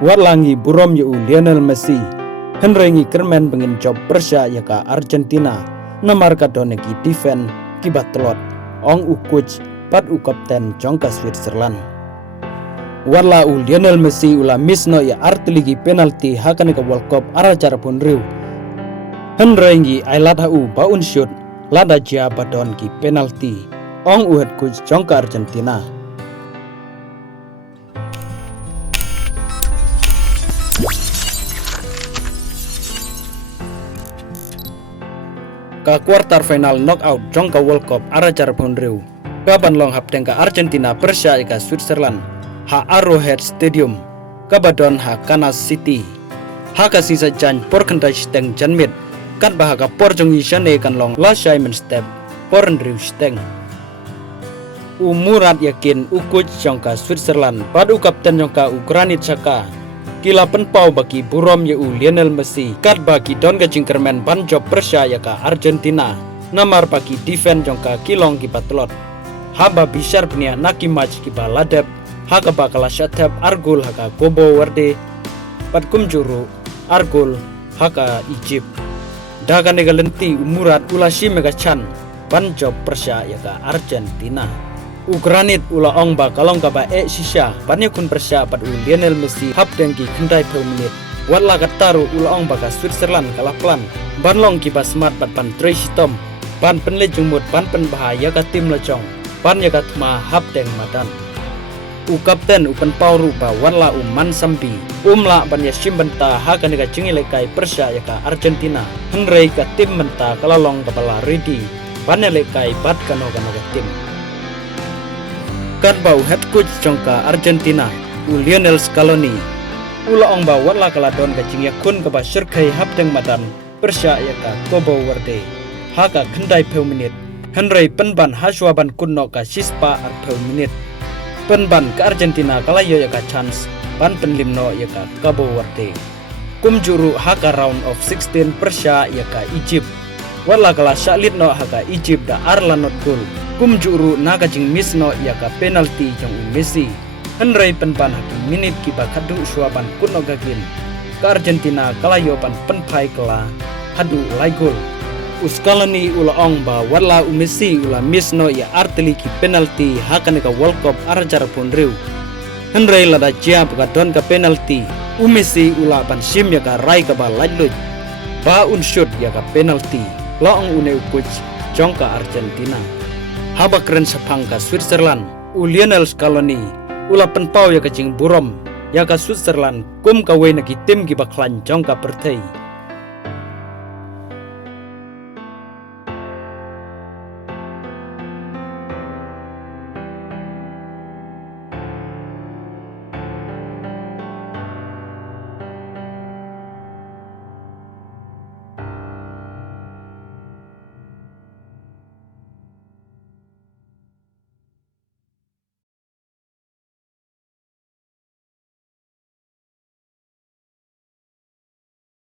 Warlangi burom yu Lionel Messi henrengi kermen bengin job Persia yaka Argentina namar kadoneki defend kibat telot ong ukuj pat u kapten jongka Switzerland. Warla u Lionel Messi ula misno ya artiligi penalti hakaneka World Cup aracara pun riu henrengi ialade u baun shoot lada jia badon ki penalti ong uhet kuj jongka Argentina. Ka quarter final knockout jongka World Cup aracara pun riu kaban long haptengka Argentina Persia ika Switzerland ha Arrowhead Stadium kabadon ha Kansas City haka sisa jan porkendai steng janmit kan bahaka porjongi shane kan long la Simon step porn riu steng umurat yakin ukuj jongka Switzerland padu kapten jongka Ukrainit saka kila penpau bagi burom yu Lionel Messi kat bagi don kejingkermen ban job Persia yaka Argentina namar bagi defend jongka kilong kipatlot haba bisar pnia naki match kiba ladep haka bakala shatep argul haka Cabo Verde pat kumjuru argul haka Egypt daga nega lenti umurat ulashi mega chan ban job Persia yaka Argentina. Ukrainit ula ong ba kalong kaba sisha banyak kun Persia pad u Lionel Messi hap dengki kendai per menit watla kataru ula ong baka Switzerland kalah plan ban long kiba smart pad pan Tracy Tom ban penle jumut ban pen bahaya ka tim lejong ban yakat ma hap deng madan u kapten u pen pauru ba watla man sambi umla ban ya simbenta haka nega jingile Persia yaka Argentina henrei ka tim menta kalalong kepala ready ban lekai bat kano tim kan bau head coach jongka Argentina u Lionel Scaloni ula ong ba watla kaladon ka jingya kun ka ba sirkai hapdeng madan Persia yaka Cabo Verde haka kendai peu menit henrei penban haswa ban kunno ka sispa ar peu menit penban ka Argentina kalayo yaka chance ban penlimno yaka Cabo Verde kumjuru haka round of 16 Persia yaka Egypt watla kala syalitno haka Egypt da arlanot gol kumjuru naga jing misno yaka penalti jong Messi henrei penpan hakim minit kiba kadu suapan kuno gagin ke Argentina kalayo pan penpai kela hadu lai gol uskalani ula ong ba watla Messi ula misno ya artili ki penalti hakaneka World Cup aracara pun riu henrei lada jia don ka penalti Messi ula pan sim yaka rai ka ba lajluj ba shoot yaka penalti laong une ukuj jongka Argentina haba keren sapangka Switzerland u Lionel Scaloni ula penpau ya kajing burom ya ka Switzerland kum kawe naki tim ki baklan jongka pertei